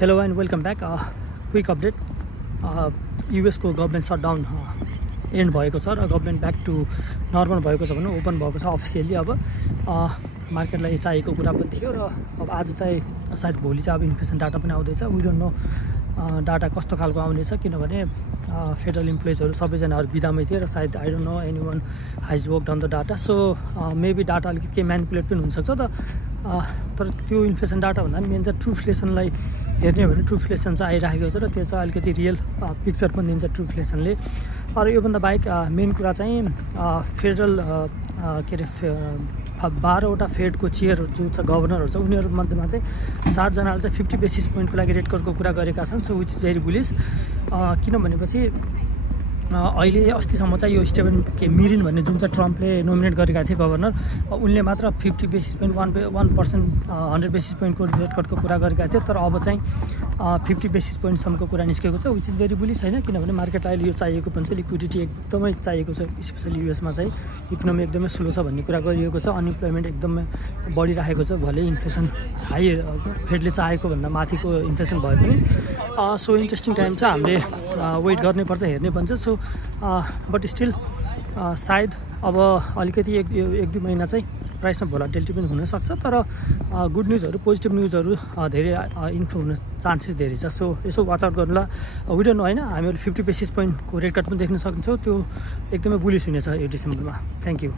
Hello and welcome back. Quick update. US को government shutdown and भएको छ र गभर्नमेन्ट ब्याक टु नर्मल भएको छ भने ओपन भएको छ अफिसियली। अब मार्केटलाई चाहिएको कुरा पनि थियो र अब आज चाहिँ सायद भोलि चाहिँ अब इन्फ्लेसन डाटा पनि आउँदैछ। वी डोन्ट नो डाटा कस्तो खालको आउनेछ, किनभने फेडरल इम्प्लोइजहरू सबैजनाहरू बिदामै थिए र सायद I don't know anyone has worked on the data. So maybe data अलिकति केही म्यानिपुलेट पनि हुनसक्छ तर त्यो इन्फ्लेसन डाटा भन्दा पनि मेन चाहिँ ट्रुफ्लेसनलाई हेर्ने हो भने ट्रुफ्लेसन चाहिँ आइराखेको छ र त्यो चाहिँ अलिकति रियल पिक्चर पनि दिन्छ ट्रुफ्लेसनले। र योभन्दा बाहेक मेन कुरा चाहिँ फेडरल के अरे 12वटा फेडको चेयर जो छ गभर्नरहरू छ उनीहरू मध्येमा चाहिँ 7 जनाले चाहिँ 50 बेसिस पोइन्टको लागि रेट कटको कुरा गरेका छन्। So which is very bullish. किन भनेपछि अहिले अस्तिसम्म चाहिँ यो स्टेभन के मिरिन भन्ने जुन चाहिँ ट्रम्पले नोमिनेट गरेका थिए गभर्नर, उनले मात्र 50 बेसिस पोइन्ट 1% 100 बेसिस पोइन्टको रेट कटको कुरा गरेका थिए। तर अब चाहिँ 50 बेसिस पोइन्टसम्मको कुरा निस्केको छ, विच इज भेरी बुलिस होइन। किनभने मार्केटलाई अहिले यो चाहिएको पनि छ, लिक्विडिटी एकदमै चाहिएको छ, स्पेसली युएसमा चाहिँ इकोनोमी एकदमै स्लो छ भन्ने कुरा गरिएको छ। अनइम्प्लोइमेन्ट एकदमै बढिरहेको छ, भले इन्फ्लेसन हाई फेडले चाहेको भन्दा माथिको इन्फ्लेसन भए पनि। सो इन्ट्रेस्टिङ टाइम छ, हामीले वेट गर्नुपर्छ, हेर्ने पर्छ। सो बट स्टिल सायद अब अलिकति एक दुई महिना चाहिँ प्राइसमा भोलाटिलिटी पनि हुनसक्छ, तर गुड न्युजहरू पोजिटिभ न्युजहरू धेरै इन्फ्लो हुन चान्सेस धेरै छ। सो यसो वाच आउट गर्नुला। विडो नो होइन, हामीहरू 50 बेसिस पोइन्टको रेट कट पनि देख्न सक्छौँ, त्यो एकदमै बुलिस हुनेछ यो डिसेम्बरमा। Thank you.